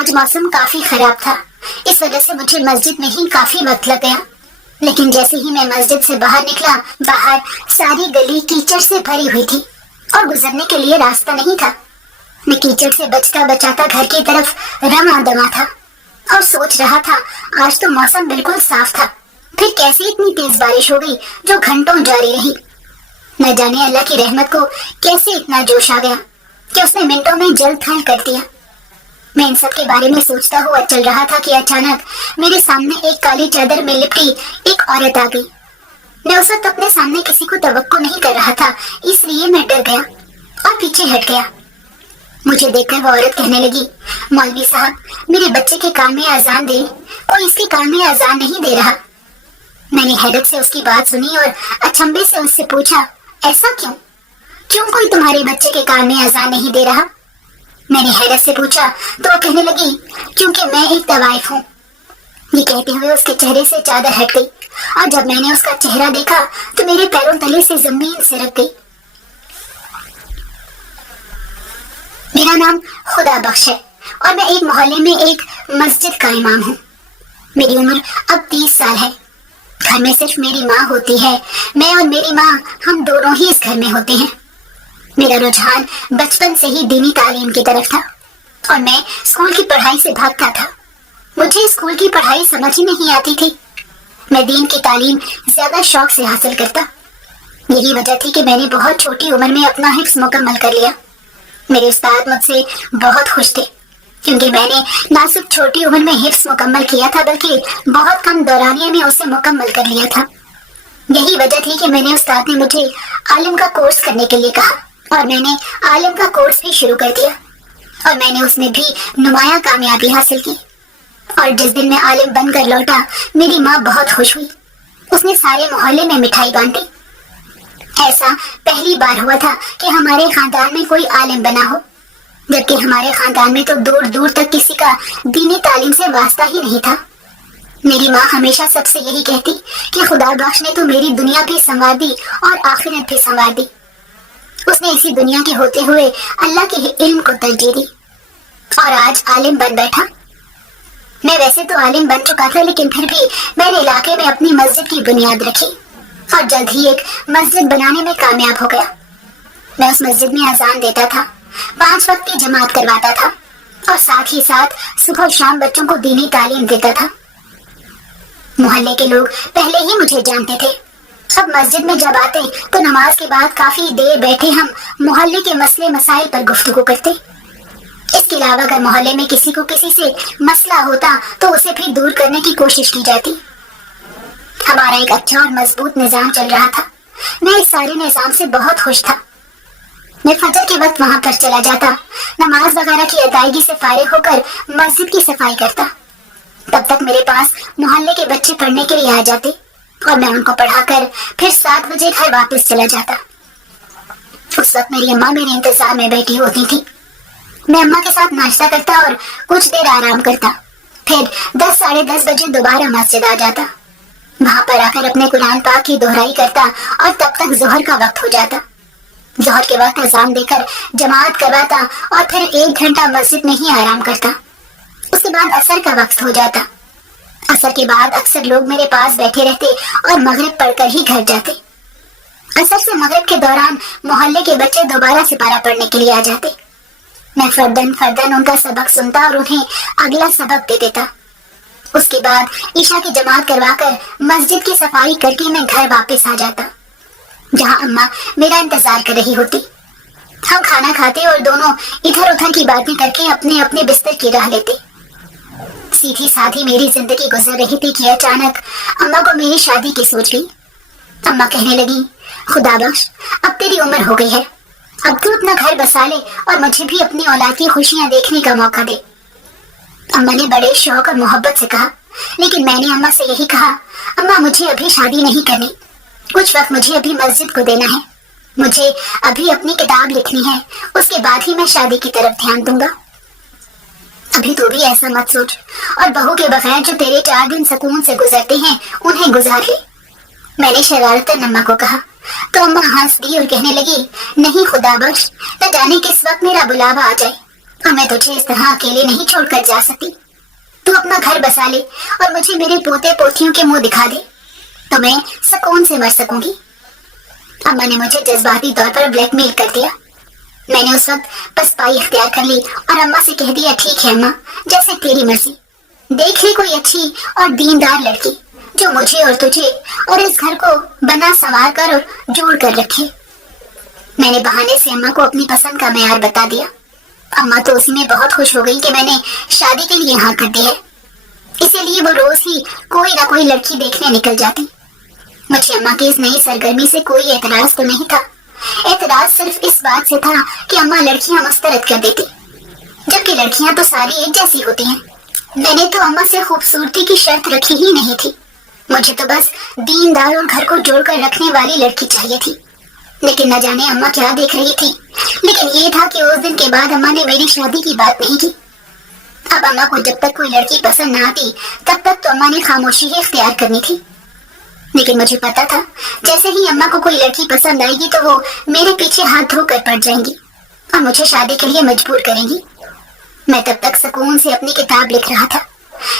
آج موسم کافی خراب تھا، اس وجہ سے مجھے مسجد میں ہی کافی وقت لگ گیا۔ لیکن جیسے ہی میں مسجد سے باہر نکلا، باہر ساری گلی کیچڑ سے بھری ہوئی تھی اور گزرنے کے لیے راستہ نہیں تھا۔ میں کیچڑ سے بچتا بچاتا گھر کی طرف رواں دواں تھا اور سوچ رہا تھا آج تو موسم بالکل صاف تھا، پھر کیسے اتنی تیز بارش ہو گئی جو گھنٹوں جاری رہی۔ نہ جانے اللہ کی رحمت کو کیسے اتنا جوش آ گیا کہ اس نے منٹوں میں جل تھل کر دیا۔ میں ان سب کے بارے میں سوچتا ہوا چل رہا تھا کہ اچانک میرے سامنے ایک کالی چادر میں لپٹی ایک عورت آ گئی۔ میں اس وقت اپنے سامنے کسی کو توقع نہیں کر رہا تھا، اس لیے میں ڈر گیا اور پیچھے ہٹ گیا۔ مجھے دیکھ کر وہ عورت کہنے لگی، مولوی صاحب میرے بچے کے کان میں اذان دے، کوئی اس کے کان میں اذان نہیں دے رہا۔ میں نے حیرت سے اس کی بات سنی اور اچنبھے سے اس سے پوچھا، ایسا کیوں کوئی تمہارے بچے کے کان میں اذان نہیں دے رہا؟ میں نے حیرت سے پوچھا تو وہ کہنے لگی، کیونکہ میں ایک طوائف ہوں۔ یہ کہتے ہوئے اس کے چہرے سے چادر ہٹ گئی اور جب میں نے اس کا چہرہ دیکھا تو میرے پیروں تلے سے زمین سرک گئی۔ میرا نام خدا بخش ہے اور میں ایک محلے میں ایک مسجد کا امام ہوں۔ میری عمر اب 30 سال ہے۔ گھر میں صرف میری ماں ہوتی ہے، میں اور میری ماں ہم دونوں ہی اس گھر میں ہوتے ہیں۔ میرا رجحان بچپن سے ہی دینی تعلیم کی طرف تھا اور میں اسکول کی پڑھائی سے بھاگتا تھا۔ مجھے اسکول کی پڑھائی سمجھ ہی نہیں آتی تھی، میں دین کی تعلیم زیادہ شوق سے حاصل کرتا۔ یہی وجہ تھی کہ میں نے بہت چھوٹی عمر میں اپنا حفظ مکمل کر لیا۔ میرے استاد مجھ سے بہت خوش تھے کیونکہ میں نے نہ صرف چھوٹی عمر میں حفظ مکمل کیا تھا بلکہ بہت کم دورانیے میں اسے مکمل کر لیا تھا۔ یہی وجہ تھی کہ میں نے استاد نے مجھے عالم کا کورس کرنے کے لیے کہا اور میں نے عالم کا کورس بھی شروع کر دیا اور میں نے اس میں بھی نمایاں کامیابی حاصل کی۔ اور جس دن میں عالم بن کر لوٹا میری ماں بہت خوش ہوئی، اس نے سارے محلے میں مٹھائی بانٹی۔ ایسا پہلی بار ہوا تھا کہ ہمارے خاندان میں کوئی عالم بنا ہو، جبکہ ہمارے خاندان میں تو دور دور تک کسی کا دینی تعلیم سے واسطہ ہی نہیں تھا۔ میری ماں ہمیشہ سب سے یہی کہتی کہ خدا بخش نے تو میری دنیا بھی سنوار دی اور آخرت بھی سنوار دی۔ اس نے اسی دنیا کے ہوتے ہوئے اللہ کے علم کو ترجیح دی اور آج عالم بن بیٹھا۔ میں ویسے تو عالم بن چکا تھا، لیکن پھر بھی میں نے علاقے میں اپنی مسجد کی بنیاد رکھی اور جلد ہی ایک مسجد بنانے میں کامیاب ہو گیا۔ میں اس مسجد میں اذان دیتا تھا، 5 وقت کی جماعت کرواتا تھا اور ساتھ ہی ساتھ صبح اور شام بچوں کو دینی تعلیم دیتا تھا۔ محلے کے لوگ پہلے ہی مجھے جانتے تھے۔ اب مسجد میں جب آتے تو نماز کے بعد کافی دیر بیٹھے ہم محلے کے مسئلے مسائل پر گفتگو کرتے۔ اس کے علاوہ اگر محلے میں کسی کو کسی سے مسئلہ ہوتا تو اسے پھر دور کرنے کی کوشش کی جاتی۔ ہمارا ایک اچھا اور مضبوط نظام چل رہا تھا۔ میں اس سارے نظام سے بہت خوش تھا۔ میں فجر کے وقت وہاں پر چلا جاتا، نماز وغیرہ کی ادائیگی سے فارغ ہو کر مسجد کی صفائی کرتا۔ تب تک میرے پاس محلے کے بچے پڑھنے کے لیے آ جاتے اور میں ان کو پڑھا کر پھر 7 بجے گھر واپس چلا جاتا۔ اس وقت میری اماں میرے انتظار میں بیٹھی ہوتی تھی۔ میں اماں کے ساتھ ناشتہ کرتا اور کچھ دیر آرام کرتا، پھر 10 ساڑھے 10 بجے دوبارہ مسجد آ جاتا۔ وہاں پر آ کر اپنے قرآن پاک کی دہرائی کرتا اور تب تک ظہر کا وقت ہو جاتا۔ ظہر کے وقت اذان دے کر جماعت کرواتا اور پھر 1 گھنٹہ مسجد میں ہی آرام کرتا۔ اس کے بعد عصر کا وقت ہو جاتا۔ عصر کے بعد اکثر لوگ میرے پاس بیٹھے رہتے اور مغرب پڑھ کر ہی گھر جاتے۔ عصر سے مغرب کے دوران محلے کے بچے دوبارہ سپارہ پڑھنے کے لیے آ جاتے۔ میں فردن ان کا سبق سنتا اور انہیں اگلا سبق دے دیتا۔ اس کے بعد عشاء کی جماعت کروا کر مسجد کی صفائی کر کے میں گھر واپس آ جاتا، جہاں اماں میرا انتظار کر رہی ہوتی۔ ہم کھانا کھاتے اور دونوں ادھر ادھر کی باتیں کر کے اپنے اپنے بستر کی راہ لیتے۔ سیدھی سادھی میری زندگی گزر رہی تھی کہ اچانک اماں کو میری شادی کی سوچ گئی۔ اماں کہنے لگی، خدا بخش اب تیری عمر ہو گئی ہے، اب تو اپنا گھر بسا لے اور مجھے بھی اپنی اولاد کی خوشیاں دیکھنے کا موقع دے۔ اماں نے بڑے شوق اور محبت سے کہا، لیکن میں نے اماں سے یہی کہا، اماں مجھے ابھی شادی نہیں کرنی، کچھ وقت مجھے ابھی مسجد کو دینا ہے، مجھے ابھی اپنی کتاب لکھنی ہے، اس کے بعد ہی میں شادی کی طرف دھیان دوں گا۔ ابھی تو بھی ایسا مت سوچ اور بہو کے بغیر جو تیرے 4 دن سکون سے گزرتے ہیں انہیں گزار لے۔ میں نے شرارتاً اماں کو کہا تو اماں ہنس دی اور کہنے لگی، نہیں خدا بخش، نہ جانے کس وقت میرا بلاوا آ جائے، اور میں تجھے اس طرح اکیلے نہیں چھوڑ کر جا سکتی. تو اپنا گھر بسا لے اور مجھے میرے پوتے پوتیوں کے منہ دکھا دے تو میں سکون سے مر سکوں گی. اماں نے مجھے جذباتی طور پر بلیک میل کر دیا. میں نے اس وقت پسپائی اختیار کر لی اور اماں سے کہہ دیا ٹھیک ہے اماں جیسے تیری مرضی. دیکھ لی کوئی اچھی اور دیندار لڑکی جو مجھے اور تجھے اور اس گھر کو بنا سنوار کر اور جوڑ کر رکھے. میں نے بہانے سے اماں کو اپنی پسند کا معیار بتا دیا. اماں تو اسی میں بہت خوش ہو گئی کہ میں نے شادی کے لیے ہاں کر دی ہے. اسی لیے وہ روز ہی کوئی نہ کوئی لڑکی دیکھنے نکل جاتی. مجھے اماں کی اس نئی سرگرمی سے کوئی اعتراض تو نہیں تھا. اعتراض صرف اس بات سے تھا کہ اماں لڑکیاں مسترد کر دیتی جبکہ لڑکیاں تو ساری ایک جیسی ہوتی ہیں. میں نے تو اماں سے خوبصورتی کی شرط رکھی ہی نہیں تھی. مجھے تو بس دیندار اور گھر کو جوڑ کر رکھنے والی لڑکی چاہیے تھی. لیکن نہ جانے اماں کیا دیکھ رہی تھی. لیکن یہ تھا کہ اس دن کے بعد اماں نے میری شادی کی بات نہیں کی. اب اماں کو جب تک کوئی لڑکی پسند نہ آتی تب تک تو اماں نے خاموشی ہی اختیار کرنی تھی. لیکن مجھے پتا تھا جیسے ہی اماں کو کوئی لڑکی پسند آئے گی تو وہ میرے پیچھے ہاتھ دھو کر پڑ جائیں گی اور مجھے شادی کے لیے مجبور کریں گی. میں تب تک سکون سے اپنی کتاب لکھ رہا تھا.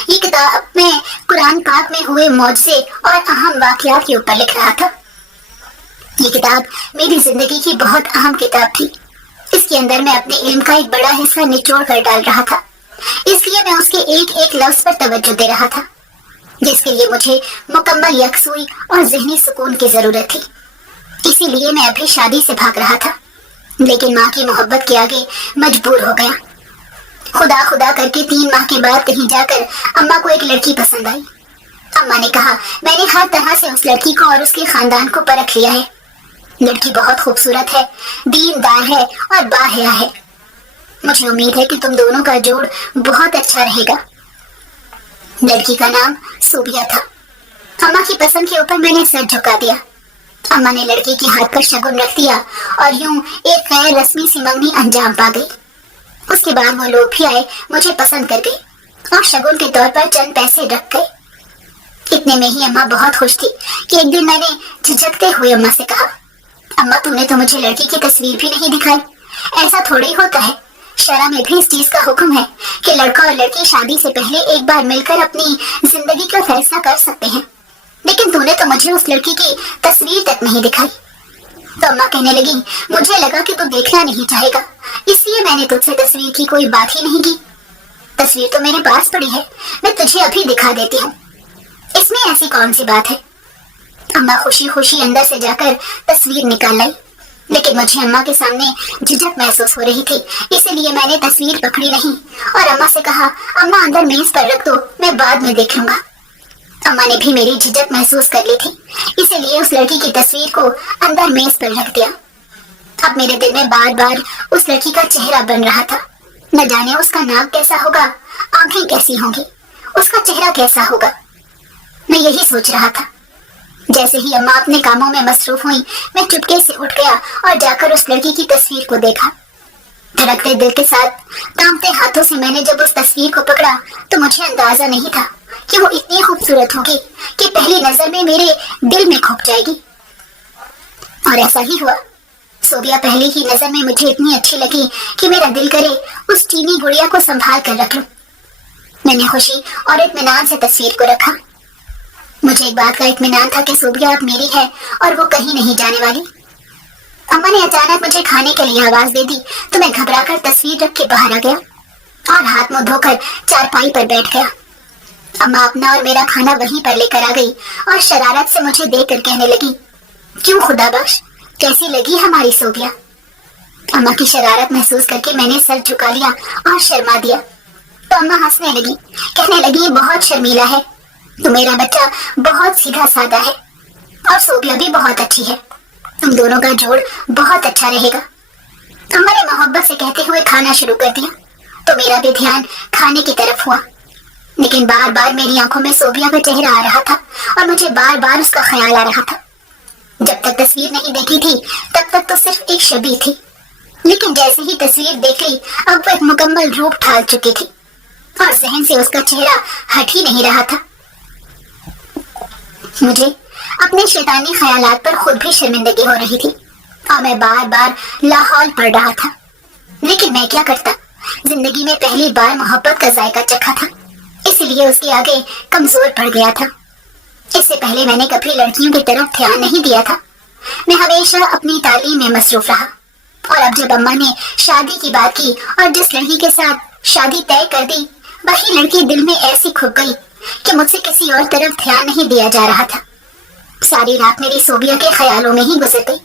یہ کتاب میں قرآن پاک میں ہوئے معجزے اور اہم واقعات کے اوپر لکھ رہا تھا. یہ کتاب میری زندگی کی بہت اہم کتاب تھی. اس کے اندر میں اپنے علم کا ایک بڑا حصہ نچوڑ کر ڈال رہا تھا. اس لیے میں اس کے ایک ایک لفظ پر توجہ دے رہا تھا جس کے لیے مجھے مکمل یکسوئی اور ذہنی سکون کی ضرورت تھی. اسی لیے میں ابھی شادی سے بھاگ رہا تھا لیکن ماں کی محبت کے آگے مجبور ہو گیا. خدا خدا کر کے 3 ماہ کے بعد کہیں جا کر اماں کو ایک لڑکی پسند آئی. اماں نے کہا میں نے ہر طرح سے اس لڑکی کو اور اس کے خاندان کو پرکھ لیا ہے. لڑکی بہت خوبصورت ہے, دیندار ہے اور باحیا ہے. مجھے امید ہے کہ تم دونوں کا جوڑ بہت اچھا رہے گا. لڑکی کا نام صوبیہ تھا. اماں کی پسند کے اوپر میں نے سر جھکا دیا. اماں نے لڑکی کے ہاتھ پر شگن رکھ دیا اور یوں ایک غیر رسمی سی منگنی انجام پا گئی. اس کے بعد وہ لوگ بھی آئے, مجھے پسند کر گئے اور شگن کے طور پر چند پیسے رکھ گئے. اتنے میں ہی اماں بہت خوش تھی کہ ایک دن میں نے جھجکتے ہوئے اماں سے کہا اماں تم نے تو مجھے لڑکی کی تصویر بھی نہیں دکھائی. ایسا تھوڑی ہوتا ہے. شرع میں بھی اس چیز کا حکم ہے کہ لڑکا اور لڑکی شادی سے پہلے ایک بار مل کر اپنی زندگی کا فیصلہ کر سکتے ہیں. لیکن تو نے تو مجھے اس لڑکی کی تصویر تک نہیں دکھائی. تو اماں کہنے لگی مجھے لگا کہ تو دیکھنا نہیں چاہے گا اس لیے میں نے تجھ سے تصویر کی کوئی بات ہی نہیں کی. تصویر تو میرے پاس پڑی ہے, میں تجھے ابھی دکھا دیتی ہوں. اس میں ایسی کون سی بات ہے. اماں خوشی خوشی اندر سے جا کر تصویر نکال لائی. لیکن مجھے اماں کے سامنے جھجک محسوس ہو رہی تھی اسی لیے میں نے تصویر پکڑی نہیں اور اماں سے کہا اماں اندر میز پر رکھ دو, میں بعد میں دیکھ لوں گا. اماں نے بھی میری جھجک محسوس کر لی تھی اسی لیے اس لڑکی کی تصویر کو اندر میز پر رکھ دیا. اب میرے دل میں بار بار اس لڑکی کا چہرہ بن رہا تھا. نہ جانے اس کا ناک کیسا ہوگا, آنکھیں کیسی ہوں گی, اس کا چہرہ کیسا ہوگا. میں یہی سوچ رہا تھا. جیسے ہی اماں اپنے کاموں میں مصروف ہوئی میں چپکے سے اٹھ گیا اور جا کر اس لڑکی کی تصویر کو دیکھا. دھڑکتے دل کے ساتھ کانپتے ہاتھوں سے میں نے جب اس تصویر کو پکڑا تو مجھے اندازہ نہیں تھا کہ وہ اتنی خوبصورت ہوگی کہ پہلی نظر میں میرے دل میں کھپ جائے گی. اور ایسا ہی ہوا. صوبیہ پہلی ہی نظر میں مجھے اتنی اچھی لگی کہ میرا دل کرے اس چینی گڑیا کو سنبھال کر رکھ لوں. میں نے خوشی اور اطمینان سے تصویر کو رکھا. مجھے ایک بات کا اطمینان تھا کہ صوبیہ اب میری ہے اور وہ کہیں نہیں جانے والی. اماں نے اچانک مجھے کھانے کے لیے آواز دے دی تو میں گھبرا کر تصویر رکھ کے باہر آ گیا اور ہاتھ منہ دھو کر چارپائی پر بیٹھ گیا. اماں اپنا اور میرا کھانا وہیں پر لے کر آ گئی اور شرارت سے مجھے دیکھ کر کہنے لگی کیوں خدا بخش, کیسی لگی ہماری صوبیہ. اماں کی شرارت محسوس کر کے میں نے سر جھکا لیا اور شرما دیا. تو اماں ہنسنے لگی, کہنے لگی یہ بہت شرمیلا ہے, تو میرا بچہ بہت سیدھا سادہ ہے اور صوبیہ بھی بہت اچھی ہے, تم دونوں کا جوڑ بہت اچھا رہے گا. اماں نے محبت سے کہتے ہوئے کھانا شروع کر دیا تو میرا بھی دھیان کھانے کی طرف ہوا. لیکن بار بار میری آنکھوں میں صوبیہ کا چہرہ آ رہا تھا اور مجھے بار بار اس کا خیال آ رہا تھا. جب تک تصویر نہیں دیکھی تھی تب تک تو صرف ایک شبیہ تھی, لیکن جیسے ہی تصویر دیکھ لی اب وہ ایک مکمل روپ ڈھال چکی تھی اور ذہن سے اس کا چہرہ ہٹ ہی نہیں رہا تھا. مجھے اپنے شیطانی خیالات پر خود بھی شرمندگی ہو رہی تھی اور میں بار بار لاحول پڑھ رہا تھا. لیکن میں کیا کرتا, जिंदगी में पहली बार मोहब्बत का जायका चखा था, इसलिए उसके आगे कमजोर पड़ गया था। इससे पहले मैंने कभी लड़कियों की तरफ ध्यान नहीं दिया था। मैं हमेशा अपनी तालीम में मसरूफ रहा, और अब जब अम्मा ने शादी की बात की और जिस लड़की के साथ शादी तय कर दी, वही लड़की दिल में ऐसी खुब गई कि मुझसे किसी और तरफ ध्यान नहीं दिया जा रहा था। सारी रात मेरी सोबिया के ख्यालों में ही गुजर गई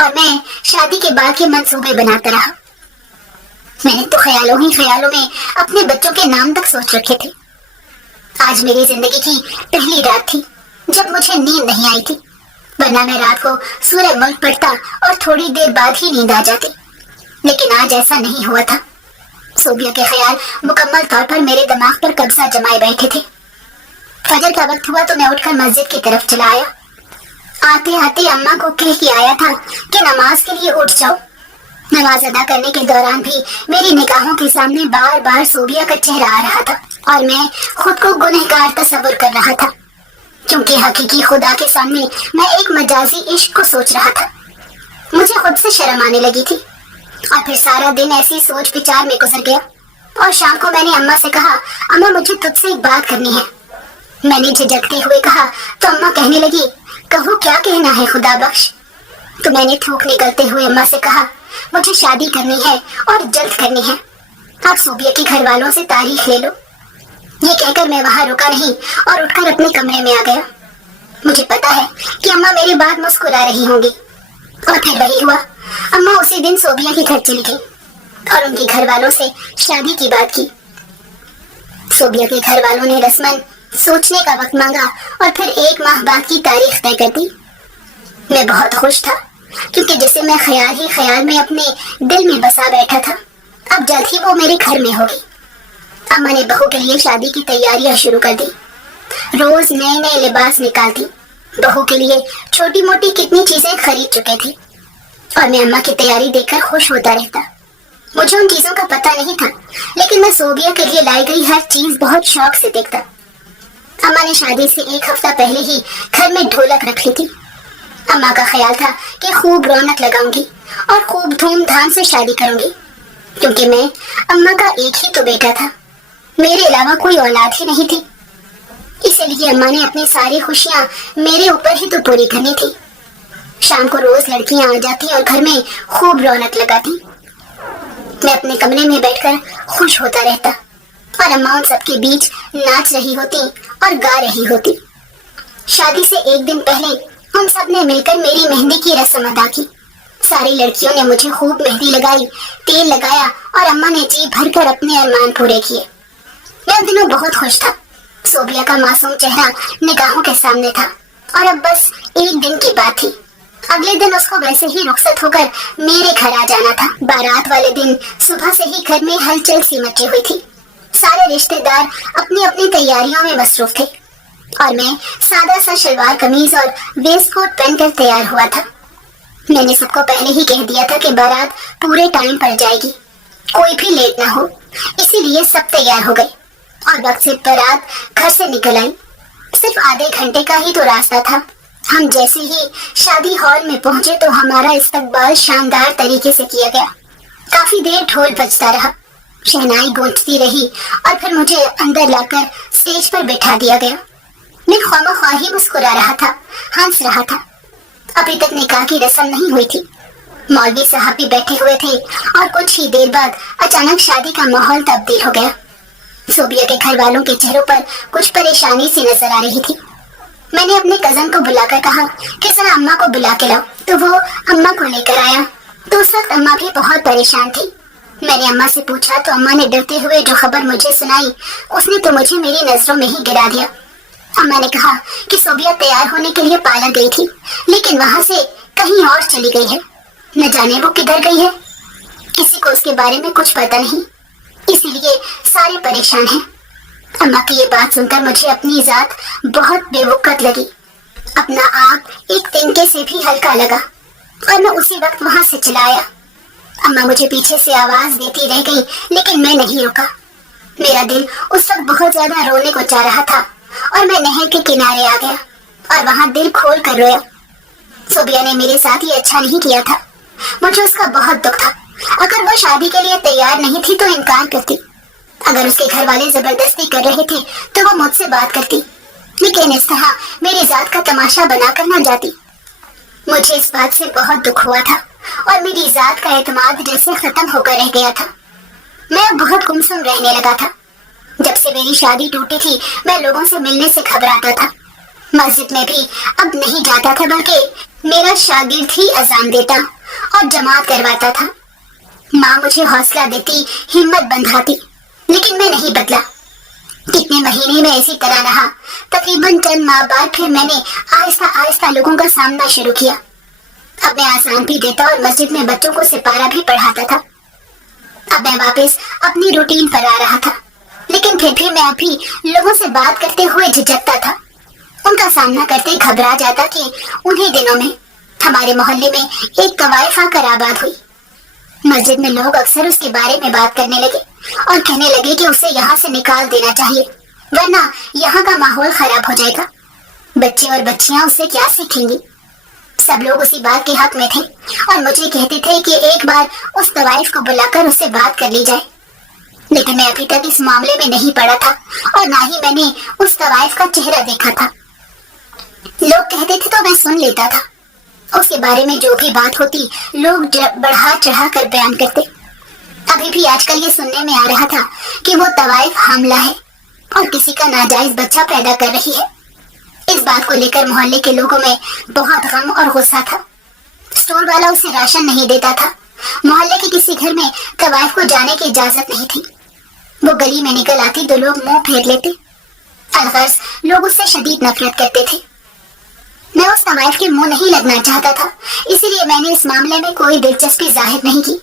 और मैं शादी के बाद के मंसूबे बनाता रहा। मैंने तो ख्यालों में अपने बच्चों के नाम तक सोच रखे थे। आज मेरी जिंदगी की पहली रात थी जब मुझे नींद नहीं आई थी, वरना मैं रात को सूरज मुल्क पड़ता और थोड़ी देर बाद ही नींद आ जाती, लेकिन आज ऐसा नहीं हुआ था। सोबिया के ख्याल मुकम्मल तौर पर मेरे दिमाग पर कब्जा जमाए बैठे थे। फजर का वक्त हुआ तो मैं उठकर मस्जिद की तरफ चला आया। आते आते अम्मा को कह के आया था कि नमाज के लिए उठ जाओ। नमाज अदा करने के दौरान भी मेरी निगाहों के सामने बार बार सोबिया का चेहरा आ रहा था और मैं खुद को गुनहगार तस्वुर कर रहा था, क्योंकि हकीकी खुदा के सामने मैं एक मजाजी इश्क को सोच रहा था। मुझे खुद से शर्म आने लगी थी और फिर सारा दिन ऐसी सोच विचार में गुजर गया। और शाम को मैंने अम्मा से कहा, अम्मा मुझे तुझसे एक बात करनी है। मैंने झिझकते हुए कहा तो अम्मा कहने लगी, कहो क्या कहना है खुदा बख्श। तो मैंने थूक निकलते हुए अम्मा से कहा, मुझे शादी करनी है और जल्द करनी है। आप सोबिया के घर वालों से तारीख ले लो। ये कहकर मैं वहां रुका नहीं और उठकर अपने कमरे में आ गया। मुझे पता है कि अम्मा मेरी बात मुस्कुरा रही होंगी, और फिर वही हुआ। अम्मा उसी दिन सोबिया के घर चली गई और उनके घर वालों से शादी की बात की। सोबिया के घर वालों ने रस्मन सोचने का वक्त मांगा और फिर 1 माह बाद की तारीख तय कर दी। मैं बहुत खुश था, क्योंकि जिसे मैं ख्याल ही ख्याल में अपने दिल में बसा बैठा था, अब जल्द ही वो मेरे घर में होगी। अम्मा ने बहू के लिए शादी की तैयारियां शुरू कर दी। रोज नए नए लिबास निकालती, बहू के लिए छोटी मोटी कितनी चीजें खरीद चुके थे, और मैं अम्मा की तैयारी देखकर खुश होता रहता। मुझे उन चीजों का पता नहीं था, लेकिन मैं सोबिया के लिए लाई गई हर चीज बहुत शौक से देखता। अम्मा ने शादी से 1 हफ्ता पहले ही घर में ढोलक रख ली थी। अम्मा का ख्याल था कि खूब रौनक लगाऊंगी और खूब धूमधाम से शादी करूंगी, क्योंकि मैं अम्मा का एक ही तो बेटा था, मेरे अलावा कोई औलाद ही नहीं थी। इसलिए अम्मा ने अपनी सारी खुशियां मेरे ऊपर ही तो पूरी करनी थी। शाम को रोज लड़कियां आ जाती और घर में खूब रौनक लगाती। मैं अपने कमरे में बैठकर खुश होता रहता और अम्मा उन सबके बीच नाच रही होती और गा रही होती। शादी से 1 दिन पहले हम सब ने मिलकर मेरी मेहंदी की रस्म अदा की। सारी लड़कियों ने मुझे खूब मेहंदी लगाई, तेल लगाया और अम्मा ने जी भरकर अपने अरमान पूरे किए। मैं उन दिनों बहुत खुश था। सोबिया का मासूम चेहरा निगाहों के सामने था और अब बस 1 दिन की बात थी। अगले दिन उसको वैसे ही रुखसत होकर मेरे घर आ जाना था। बारात वाले दिन सुबह से ही घर में हलचल सी मची हुई थी। सारे रिश्तेदार अपनी अपनी तैयारियों में मसरूफ थे और मैं सादा सा शलवार कमीज और वेस्ट कोट पहनकर तैयार हुआ था। मैंने सबको पहले ही कह दिया था कि बारात पूरे टाइम पर जाएगी, कोई भी लेट ना हो, इसीलिए सब तैयार हो गए और वक्त से बारात घर से निकल आई। सिर्फ आधे घंटे का ही तो रास्ता था। हम जैसे ही शादी हॉल में पहुंचे तो हमारा इस्तकबाल शानदार तरीके से किया गया। काफी देर ढोल बजता रहा, शहनाई गूंजती रही और फिर मुझे अंदर लाकर स्टेज पर बैठा दिया गया। मैं ख्वामख्वाह ही मुस्कुरा रहा था, हंस रहा था। अभी तक निकाह की रस्म नहीं हुई थी। मौलवी साहब भी बैठे हुए थे और कुछ ही देर बाद अचानक शादी का माहौल तब्दील हो गया। सोबिया के घर वालों के चेहरों पर कुछ परेशानी सी नजर आ रही थी। मैंने अपने कजन को बुलाकर कहा कि जरा अम्मा को बुला के लाओ, तो वो अम्मा को लेकर आया। तो उस वक्त अम्मा भी बहुत परेशान थी। मैंने अम्मा से पूछा तो अम्मा ने डरते हुए जो खबर मुझे सुनाई, उसने तो मुझे मेरी नजरों में ही गिरा दिया। अम्मा ने कहा कि सोबिया तैयार होने के लिए पार्लर गई थी, लेकिन वहां से कहीं और चली गई है। न जाने वो किधर गई है, किसी को उसके बारे में कुछ पता नहीं, इसीलिए सारे परेशान हैं। अम्मा की ये बात सुनकर मुझे अपनी जात बहुत बेवकूफ लगी। अपना आप एक तिनके से भी हल्का लगा और मैं उसी वक्त वहां से चला आया। अम्मा मुझे पीछे से आवाज देती रह गई, लेकिन मैं नहीं रुका। मेरा दिल उस वक्त बहुत ज्यादा रोने को चाह रहा था और मैं नहर के किनारे आ गया और वहां दिल खोल कर रोया। सोबिया ने मेरे साथ ये अच्छा नहीं किया था, मुझे उसका बहुत दुख था। अगर वो शादी के लिए तैयार नहीं थी तो इनकार करती, अगर उसके घर वाले जबरदस्ती कर रहे थे तो वो मुझसे बात करती, लेकिन इस तरह मेरी जात का तमाशा बनाकर न जाती। मुझे इस बात से बहुत दुख हुआ था और मेरी जात का एतमाद जैसे खत्म होकर रह गया था। मैं अब बहुत गुमसुम रहने लगा था। जब से मेरी शादी टूटी थी मैं लोगों से मिलने से घबराता था। मस्जिद में भी अब नहीं जाता था, बल्कि मेरा शागिर्द ही अजान देता और जमात करवाता था। माँ मुझे हौसला देती, हिम्मत बंधाती, लेकिन मैं नहीं बदला। कितने महीने में इसी तरह रहा। तकरीबन चंद माह बाद फिर मैंने आहिस्ता आहिस्ता लोगों का सामना शुरू किया। अब मैं आसान भी देता और मस्जिद में बच्चों को सिपारा भी पढ़ाता था। अब मैं वापस अपनी रूटीन पर आ रहा था, लेकिन फिर भी मैं अभी लोगों से बात करते हुए झिझकता था। उनका सामना करते घबरा जाता कि उन्हीं दिनों में हमारे मोहल्ले में एक तवाइफ आकर आबाद हुई। मस्जिद में लोग अक्सर उसके बारे में बात करने लगे और कहने लगे कि उसे यहाँ से निकाल देना चाहिए, वरना यहाँ का माहौल खराब हो जाएगा। बच्चे और बच्चियां उससे क्या सीखेंगी। सब लोग उसी बात के हक में थे और मुझे कहते थे कि एक बार उस तवाइफ को बुलाकर उससे बात कर ली जाए, लेकिन मैं अभी तक इस मामले में नहीं पड़ा था और ना ही मैंने उस तवाइफ का चेहरा देखा था। लोग कहते थे तो मैं सुन लेता था। उसके बारे में जो भी बात होती लोग बढ़ा चढ़ा कर बयान करते। अभी भी आजकल ये सुनने में आ रहा था कि वो तवाइफ हामला है और किसी का नाजायज बच्चा पैदा कर रही है। इस बात को लेकर मोहल्ले के लोगों में बहुत गम और गुस्सा था। स्टोर वाला उसे राशन नहीं देता था। मोहल्ले के किसी घर में तवाइफ को जाने की इजाजत नहीं थी। वो गली में निकल आती तो लोग मुंह फेर लेते। अलगर्ज लोग उससे शदीद नफरत करते थे। मैं उस तवाइफ के मुंह नहीं लगना चाहता था, इसीलिए मैंने इस मामले में कोई दिलचस्पी जाहिर नहीं की।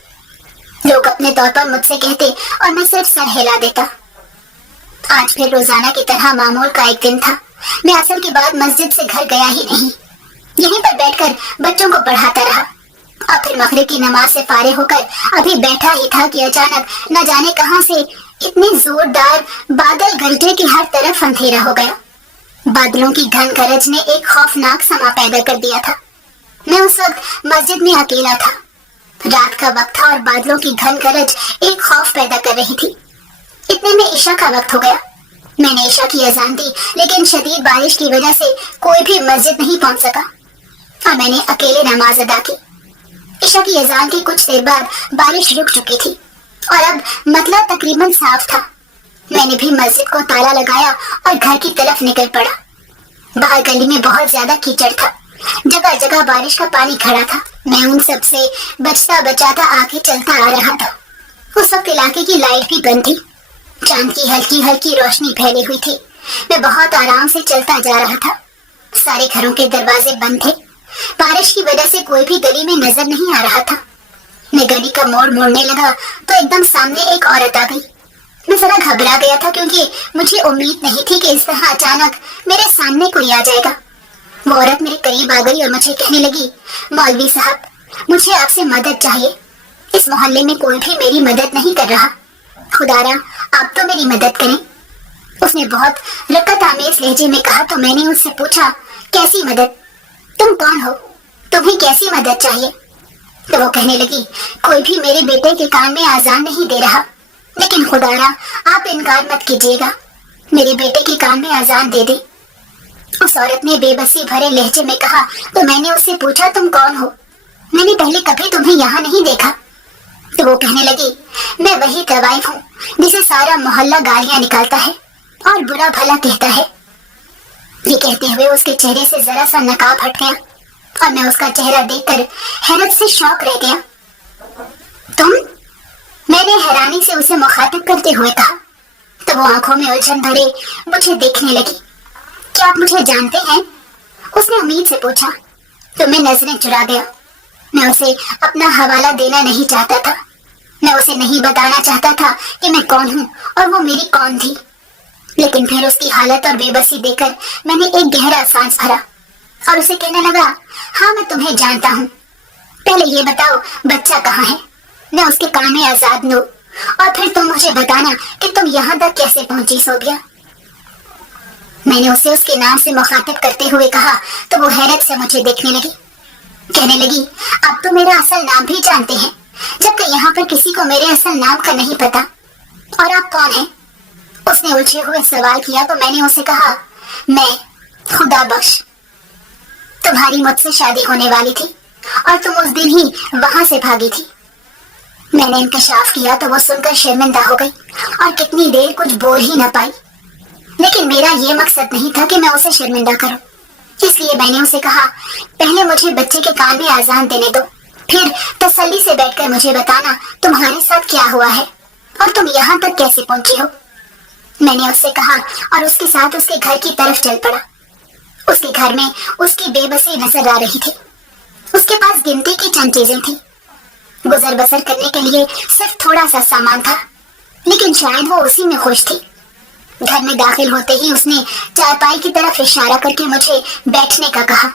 लोग अपने तौर पर मुझसे कहते और मैं सिर्फ सर हिला देता। आज फिर रोजाना की तरह मामूल का एक दिन था। मैं असर के बाद मस्जिद से घर गया ही नहीं। यहीं पर बैठकर बच्चों को पढ़ाता रहा और फिर मगरिब की नमाज से फारिग होकर अभी बैठा ही था कि अचानक न जाने कहां से इतने जोरदार बादल गरजे कि हर तरफ अंधेरा हो गया। बादलों की घन गरज ने एक खौफनाक समा पैदा कर दिया था। मैं उस वक्त मस्जिद में अकेला था। रात का वक्त था और बादलों की घन गरज एक खौफ पैदा कर रही थी। इतने में ईशा का वक्त हो गया। मैंने ईशा की अजान दी, लेकिन शदीद बारिश की वजह से कोई भी मस्जिद नहीं पहुंच सका और मैंने अकेले नमाज अदा की। ईशा की अजान के कुछ देर बाद बारिश रुक चुकी थी और अब मतलब तकरीबन साफ था। मैंने भी मस्जिद को ताला लगाया और घर की तरफ निकल पड़ा। बाहर गली में बहुत ज्यादा कीचड़ था। जगह जगह बारिश का पानी खड़ा था। मैं उन सब से बचता बचाता आगे चलता आ रहा था। उस वक्त इलाके की लाइट भी बंद थी। चांद की हल्की हल्की रोशनी फैली हुई थी। मैं बहुत आराम से चलता जा रहा था। सारे घरों के दरवाजे बंद थे। बारिश की वजह से कोई भी गली में नजर नहीं आ रहा था। मैं गली का मोड़ मोड़ने लगा तो एकदम सामने एक औरत आ गई। मैं जरा घबरा गया था क्योंकि मुझे उम्मीद नहीं थी कि इस तरह अचानक मेरे सामने कोई आ जाएगा। वो औरत मेरे करीब आ गई और मुझे कहने लगी, मौलवी साहब, मुझे आपसे मदद चाहिए। इस मोहल्ले में कोई भी मेरी मदद नहीं कर रहा। खुदारा आप तो मेरी मदद करें। उसने बहुत रकत आमेज लहजे में कहा तो मैंने उससे पूछा, कैसी मदद? तुम कौन हो? तुम्हें कैसी मदद चाहिए? तो वो कहने लगी, कोई भी मेरे बेटे के कान में आजान नहीं दे रहा, लेकिन खुदारा आप इनकार मत कीजिएगा, मेरे बेटे के कान में आजान दे दे। उस औरत ने बेबसी भरे लहजे में कहा तो मैंने उससे पूछा, तुम कौन हो? मैंने पहले कभी तुम्हें यहाँ नहीं देखा। तो वो कहने लगी, मैं वही तवाइफ हूँ जिसे सारा मोहल्ला गालियां निकालता है और बुरा भला कहता है। ये कहते हुए उसके चेहरे से जरा सा नकाब हट गया और मैं उसका चेहरा देखकर हैरत से शौक रह गया। तुम? मैंने हैरानी से उसे मुखातिब करते हुए कहा। तो वो आंखों में उलझन भरे मुझे देखने लगी। क्या आप मुझे जानते हैं? उसने उम्मीद से पूछा तो मैं नजरें चुरा गया। मैं उसे अपना हवाला देना नहीं चाहता था। मैं उसे नहीं बताना चाहता था कि मैं कौन हूँ और वो मेरी कौन थी। लेकिन फिर उसकी हालत और बेबसी देखकर मैंने एक गहरा सांस भरा और उसे कहने लगा, हाँ मैं तुम्हें जानता हूँ। पहले ये बताओ बच्चा कहाँ है? मैं उसके कान में आजाद लूं और फिर तुम मुझे बताना कि तुम यहाँ तक कैसे पहुंची सोबिया। मैंने उसे उसके नाम से मुखातिब करते हुए कहा तो वो हैरत से मुझे देखने लगी। कहने लगी, अब तो मेरा असल नाम भी जानते हैं, जबकि यहाँ पर किसी को मेरे असल नाम का नहीं पता। और आप कौन हैं? उसने उलझे हुए सवाल किया तो मैंने उसे कहा, मैं खुदा बख्श। तुम्हारी मुझसे शादी होने वाली थी और तुम उस दिन ही वहां से भागी थी। मैंने इंकशाफ किया तो वो सुनकर शर्मिंदा हो गई और कितनी देर कुछ बोल ही न पाई। लेकिन मेरा ये मकसद नहीं था कि मैं उसे शर्मिंदा करूं, इसलिए मैंने उसे कहा, पहले मुझे बच्चे के कान में आजान देने दो, फिर तसल्ली से बैठकर मुझे बताना तुम्हारे साथ क्या हुआ है और तुम यहाँ तक कैसे पहुंची हो। मैंने उससे कहा और उसके साथ उसके घर की तरफ चल पड़ा। उसके घर में उसकी बेबसी नजर आ रही थी। उसके पास गिनती की चंद चीजें थी। गुजर बसर करने के लिए सिर्फ थोड़ा सा सामान था, लेकिन शायद वो उसी में खुश थी। घर में दाखिल होते ही उसने चारपाई की तरफ इशारा करके मुझे बैठने का कहा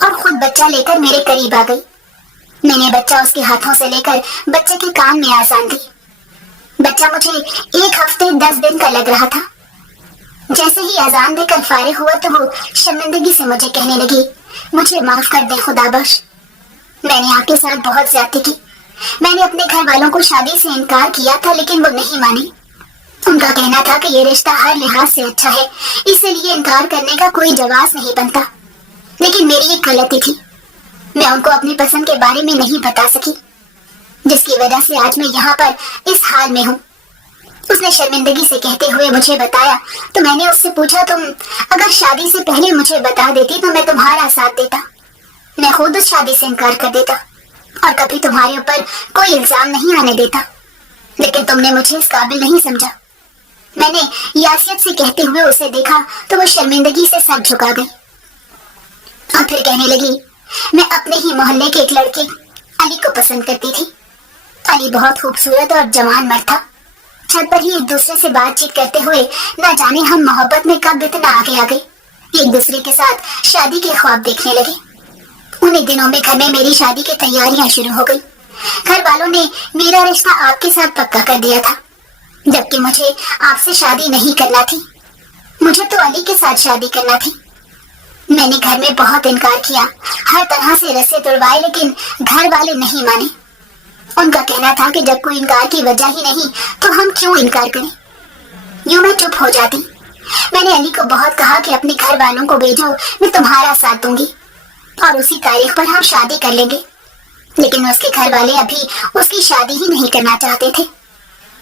और खुद बच्चा लेकर मेरे करीब आ गई। मैंने बच्चा उसके हाथों से लेकर बच्चे के कान में आजान दी। बच्चा मुझे 1 हफ्ते 10 दिन का लग रहा था। जैसे ही आजान देकर फारिग हुआ तो वो शर्मिंदगी से मुझे कहने लगी, मुझे माफ कर दे खुदा बख्श, मैंने आपके साथ बहुत ज्यादती की। मैंने अपने घर वालों को शादी से इनकार किया था, लेकिन वो नहीं मानी। उनका कहना था कि ये रिश्ता हर लिहाज से अच्छा है, इसलिए इनकार करने का कोई जवाब नहीं बनता। लेकिन मेरी एक गलती थी, मैं उनको अपनी पसंद के बारे में नहीं बता सकी, जिसकी वजह से आज मैं यहाँ पर इस हाल में हूँ। उसने शर्मिंदगी से कहते हुए मुझे बताया तो मैंने उससे पूछा, तुम अगर शादी से पहले मुझे बता देती तो मैं तुम्हारा साथ देता। मैं खुद उस शादी से इनकार कर देता और कभी तुम्हारे ऊपर कोई इल्जाम नहीं आने देता, लेकिन तुमने मुझे इस काबिल नहीं समझा। मैंने यासियत से कहते हुए उसे देखा तो वो शर्मिंदगी से सर झुका गई और फिर कहने लगी, मैं अपने ही मोहल्ले के एक लड़के अली को पसंद करती थी। अली बहुत खूबसूरत और जवान मर्द था। छत पर ही एक दूसरे से बातचीत करते हुए न जाने हम मोहब्बत में कब इतना आगे आ गए, एक दूसरे के साथ शादी के ख्वाब देखने लगे। उन्हीं दिनों में घर में मेरी शादी की तैयारियां शुरू हो गई। घर वालों ने मेरा रिश्ता आपके साथ पक्का कर दिया था, जबकि मुझे आपसे शादी नहीं करना थी। मुझे तो अली के साथ शादी करना थी। मैंने घर में बहुत इनकार किया, हर तरह से रस्से तुड़वाए, लेकिन घर वाले नहीं माने। उनका कहना था कि जब कोई इनकार की वजह ही नहीं तो हम क्यों इनकार करें। यूं मैं चुप हो जाती। मैंने अली को बहुत कहा कि अपने घर वालों को भेजो, मैं तुम्हारा साथ दूंगी और उसी तारीख पर हम शादी कर लेंगे। लेकिन उसके घर वाले अभी उसकी शादी ही नहीं करना चाहते थे,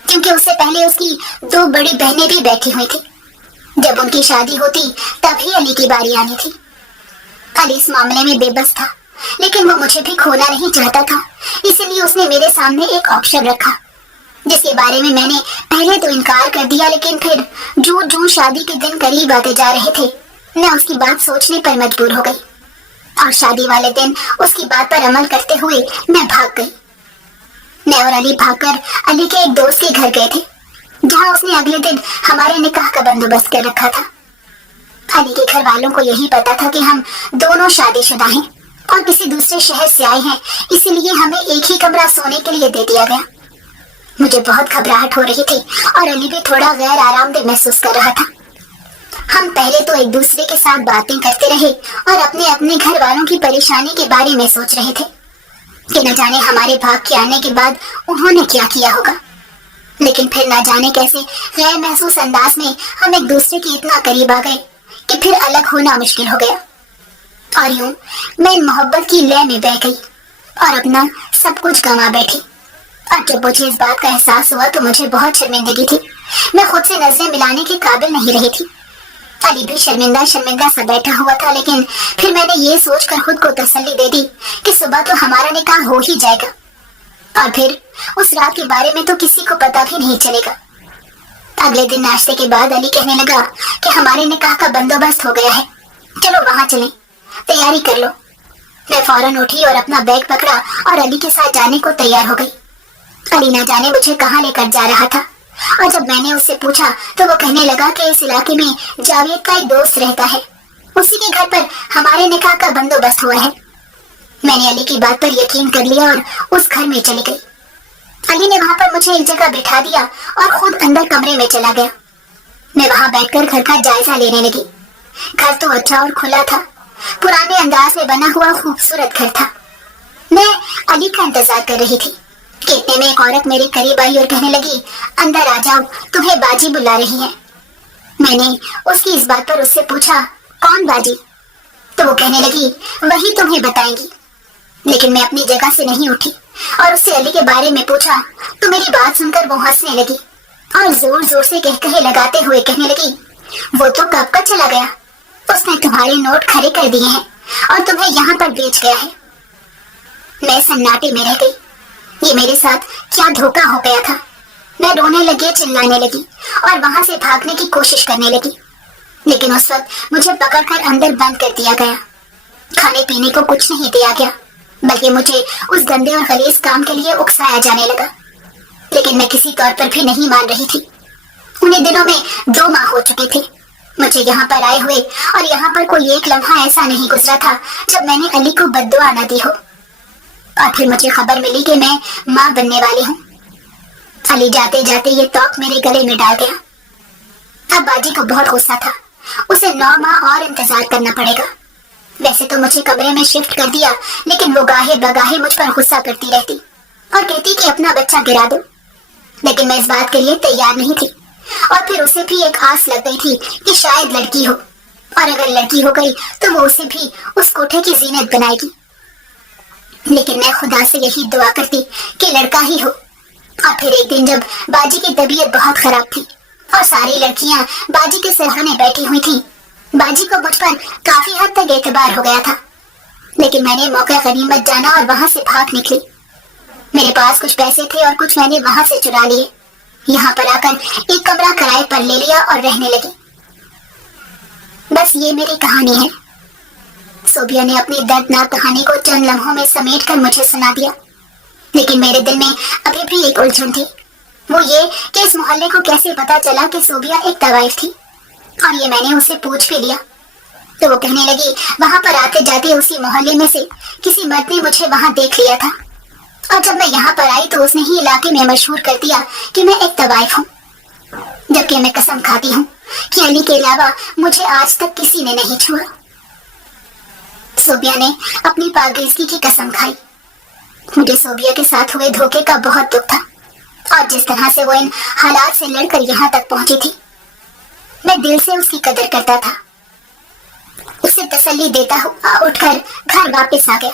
क्योंकि उससे पहले उसकी 2 बड़ी बहनें भी बैठी हुई थी। जब उनकी शादी होती तभी अली की बारी आनी थी। अली इस मामले में बेबस था, लेकिन वो मुझे भी खोना नहीं चाहता था, इसलिए उसने मेरे सामने एक ऑप्शन रखा, जिसके बारे में मैंने पहले तो इनकार कर दिया, लेकिन फिर जो शादी के दिन करीब आते जा रहे थे, मैं उसकी बात सोचने पर मजबूर हो गई और शादी वाले दिन उसकी बात पर अमल करते हुए मैं भाग गई। मैं और अली भागकर अली के एक दोस्त के घर गए थे, जहां उसने अगले दिन हमारे निकाह का बंदोबस्त कर रखा था। अली के घर वालों को यही पता था कि हम दोनों शादीशुदा हैं और किसी दूसरे शहर से आए हैं, इसीलिए हमें एक ही कमरा सोने के लिए दे दिया गया। मुझे बहुत घबराहट हो रही थी और अली भी थोड़ा गैर आरामदेह महसूस कर रहा था। हम पहले तो एक दूसरे के साथ बातें करते रहे और अपने अपने घर वालों की परेशानी के बारे में सोच रहे थे कि न जाने हमारे भाग के आने के बाद उन्होंने क्या किया होगा। लेकिन फिर न जाने कैसे गैर महसूस अंदाज में हम एक दूसरे के इतना करीब आ गए कि फिर अलग होना मुश्किल हो गया। और यूं मैं इन मोहब्बत की लय में बह गई और अपना सब कुछ गंवा बैठी। और जब मुझे इस बात का एहसास हुआ तो मुझे बहुत शर्मिंदगी थी। मैं खुद से नजरें मिलाने के काबिल नहीं रही थी। अली भी शर्मिंदा शर्मिंदा सा बैठा हुआ था, लेकिन फिर मैंने ये सोचकर खुद को तसल्ली दे दी कि सुबह तो हमारा निकाह हो ही जाएगा और फिर उस रात के बारे में तो किसी को पता भी नहीं चलेगा। अगले दिन नाश्ते के बाद अली कहने लगा कि हमारे निकाह का बंदोबस्त हो गया है, चलो वहां चलें, तैयारी कर लो। मैं फौरन उठी और अपना बैग पकड़ा और अली के साथ जाने को तैयार हो गई। अली न जाने मुझे कहाँ लेकर जा रहा था, और जब मैंने उससे पूछा तो वो कहने लगा कि इस इलाके में जावेद का एक दोस्त रहता है, उसी के घर पर हमारे निकाह का बंदोबस्त हुआ है। मैंने अली की बात पर यकीन कर लिया और उस घर में चली गई। अली ने वहां पर मुझे एक जगह बिठा दिया और खुद अंदर कमरे में चला गया। मैं वहां बैठकर घर का जायजा लेने लगी। घर तो अच्छा और खुला था, पुराने अंदाज में बना हुआ खूबसूरत घर था। मैं अली का इंतजार कर रही थी, कि इतने में एक औरत मेरे करीब आई और कहने लगी, अंदर आ जाओ, तुम्हें बाजी बुला रही है। मैंने उसकी इस बात पर उससे पूछा, कौन बाजी? तो वो कहने लगी, वही तुम्हें बताएंगी। लेकिन मैं अपनी जगह से नहीं उठी और उससे अली के बारे में पूछा तो मेरी बात सुनकर वो हंसने लगी और जोर जोर से कहे लगाते हुए कहने लगी, वो तो कब का चला गया, उसने तुम्हारे नोट खड़े कर दिए हैं और तुम्हें यहाँ पर बेच गया है। मैं सन्नाटे में रह गई। ये मेरे साथ क्या धोखा हो गया था। मैं रोने लगी, चिल्लाने लगी और वहां से भागने की कोशिश करने लगी, लेकिन उस वक्त मुझे पकड़कर अंदर बंद कर दिया गया। खाने पीने को कुछ नहीं दिया गया, बल्कि मुझे उस गंदे और गलीज काम के लिए उकसाया जाने लगा। लेकिन मैं किसी तौर पर भी नहीं मान रही थी। उन्हीं दिनों में 2 माह हो चुके थे मुझे यहाँ पर आए हुए, और यहाँ पर कोई एक लम्हा ऐसा नहीं गुजरा था जब मैंने अली को बद्दुआ न दी हो। और फिर मुझे खबर मिली कि मैं माँ बनने वाली हूँ। अली जाते जाते ये तौक मेरे गले में डाल गया। अब बाजी को बहुत गुस्सा था। उसे 9 माह और इंतजार करना पड़ेगा। वैसे तो मुझे कमरे में शिफ्ट कर दिया, लेकिन वो गाहे बगाहे मुझ पर गुस्सा करती रहती और कहती कि अपना बच्चा गिरा दो। लेकिन मैं इस बात के लिए तैयार नहीं थी। और फिर उसे भी एक आस लग गई थी कि शायद लड़की हो, और अगर लड़की हो गई तो वो उसे भी उस कोठे की जीनत बनाएगी। लेकिन मैं खुदा से यही दुआ करती कि लड़का ही हो। और फिर एक दिन जब बाजी की तबीयत बहुत खराब थी और सारी लड़कियां बाजी के सराहने बैठी हुई थी, बाजी को मुझ पर काफी हद तक एतबार हो गया था। लेकिन मैंने मौका गनीमत जाना और वहां से भाग निकली। मेरे पास कुछ पैसे थे और कुछ मैंने वहां से चुरा लिए। यहाँ पर आकर एक कमरा किराए पर ले लिया और रहने लगी। बस ये मेरी कहानी है। सोबिया ने अपनी दर्दनाक कहानी को चंद लम्हों में समेटकर मुझे सुना दिया। लेकिन मेरे दिल में अभी भी एक उलझन थी। वो ये कि इस मोहल्ले को कैसे पता चला कि सोबिया एक तवाइफ थी, और ये मैंने उससे पूछ भी लिया। तो वो कहने लगी, वहां पर आते जाते उसी मोहल्ले में से किसी मर्द ने मुझे वहां देख लिया था, और जब मैं यहाँ पर आई तो उसने ही इलाके में मशहूर कर दिया कि मैं एक तवाइफ हूँ। जबकि मैं कसम खाती हूँ कि अली के अलावा मुझे आज तक किसी ने नहीं छुआ। सोबिया ने अपनी पाकीज़गी की कसम खाई। मुझे सोबिया के साथ हुए धोखे का बहुत दुख था, और जिस तरह से वो इन हालात से लड़कर यहाँ तक पहुंची थी, मैं दिल से उसकी कदर करता था। उसे तसल्ली देता हुआ उठकर घर वापस आ गया।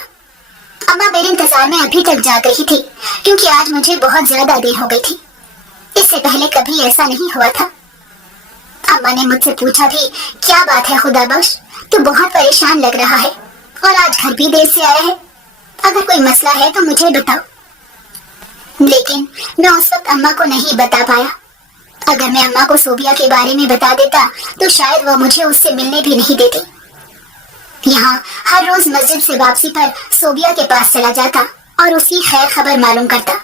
अम्मा मेरे इंतजार में अभी तक जाग रही थी, क्योंकि आज मुझे बहुत ज्यादा देर हो गई थी। इससे पहले कभी ऐसा नहीं हुआ था। अम्मा ने मुझसे पूछा भी, क्या बात है खुदा बख्श, तू बहुत परेशान लग रहा है और आज घर भी देर से आया है। अगर कोई मसला है तो मुझे बताओ। लेकिन मैं उस वक्त अम्मा को नहीं बता पाया। अगर मैं अम्मा को सोबिया के बारे में बता देता तो शायद वो मुझे उससे मिलने भी नहीं देती। यहाँ हर रोज मस्जिद से वापसी पर सोबिया के पास चला जाता और उसकी खैर खबर मालूम करता।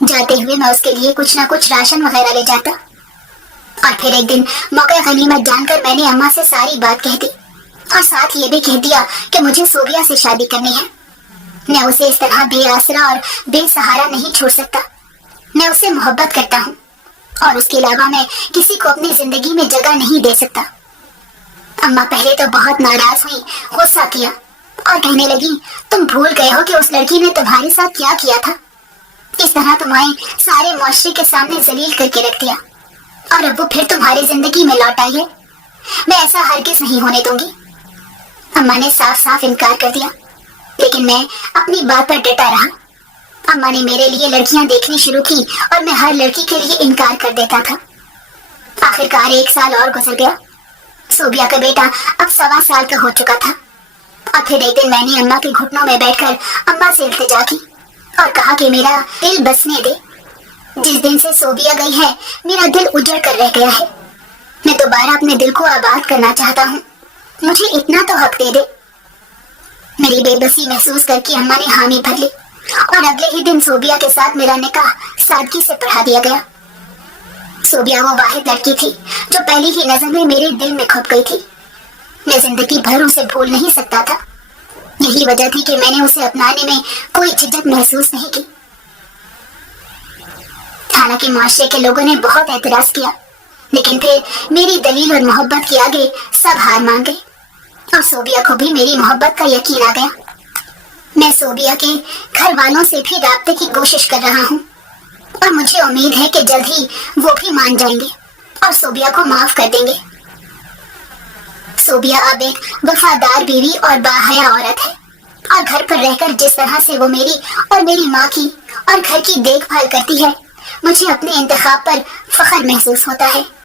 जाते हुए मैं उसके लिए कुछ ना कुछ राशन वगैरह ले जाता। और फिर एक दिन मौका गनीमत जानकर मैंने अम्मा से सारी बात कह दी, और साथ ये भी कह दिया कि मुझे सोबिया से शादी करनी है। मैं उसे इस तरह बेआसरा और बेसहारा नहीं छोड़ सकता। मैं उससे मोहब्बत करता हूँ, और उसके अलावा मैं किसी को अपनी जिंदगी में जगह नहीं दे सकता। अम्मा पहले तो बहुत नाराज हुई, गुस्सा किया और कहने लगी, तुम भूल गए हो कि उस लड़की ने तुम्हारे साथ क्या किया था। इस तरह तुम्हें सारे मुआशरे के सामने जलील करके रख दिया, और अब वो फिर तुम्हारी जिंदगी में लौट आई है। मैं ऐसा हरगिज नहीं होने दूंगी। अम्मा ने साफ साफ इनकार कर दिया, लेकिन मैं अपनी बात पर डटा रहा। अम्मा ने मेरे लिए लड़कियां देखनी शुरू की और मैं हर लड़की के लिए इनकार कर देता था। आखिरकार 1 साल और गुजर गया। सोबिया का बेटा अब 1.25 साल का हो चुका था, और फिर एक दिन मैंने अम्मा के घुटनों में बैठकर अम्मा से इल्तिजा की और कहा कि मेरा दिल बसने दे। जिस दिन से सोबिया गई है मेरा दिल उजड़ कर रह गया है। मैं दोबारा अपने दिल को आबाद करना चाहता हूँ। मुझे इतना तो हक दे दे। मेरी बेबसी महसूस करके अम्मा ने हामी भर ली, और अगले ही दिन सोबिया के साथ मेरा निकाह सादगी से पढ़ा दिया गया। सोबिया वो वाहिद लड़की थी जो पहली ही नजर में मेरे दिल में खप गई थी। मैं जिंदगी भर उसे भूल नहीं सकता था। यही वजह थी कि मैंने उसे अपनाने में कोई झिझक महसूस नहीं की। हालांकि मुआशरे के लोगों ने बहुत एतराज किया, लेकिन फिर मेरी दलील और मोहब्बत के आगे सब हार मान गए, और सोबिया को भी मेरी मोहब्बत का यकीन आ गया। میں صوبیہ کے گھر والوں سے بھی رابطے کی کوشش کر رہا ہوں اور مجھے امید ہے کہ جلد ہی وہ بھی مان جائیں گے اور صوبیہ کو معاف کر دیں گے۔ صوبیہ اب ایک وفادار بیوی اور باحیا عورت ہے اور گھر پر رہ کر جس طرح سے وہ میری اور میری ماں کی اور گھر کی دیکھ بھال کرتی ہے، مجھے اپنے انتخاب پر فخر محسوس ہوتا ہے۔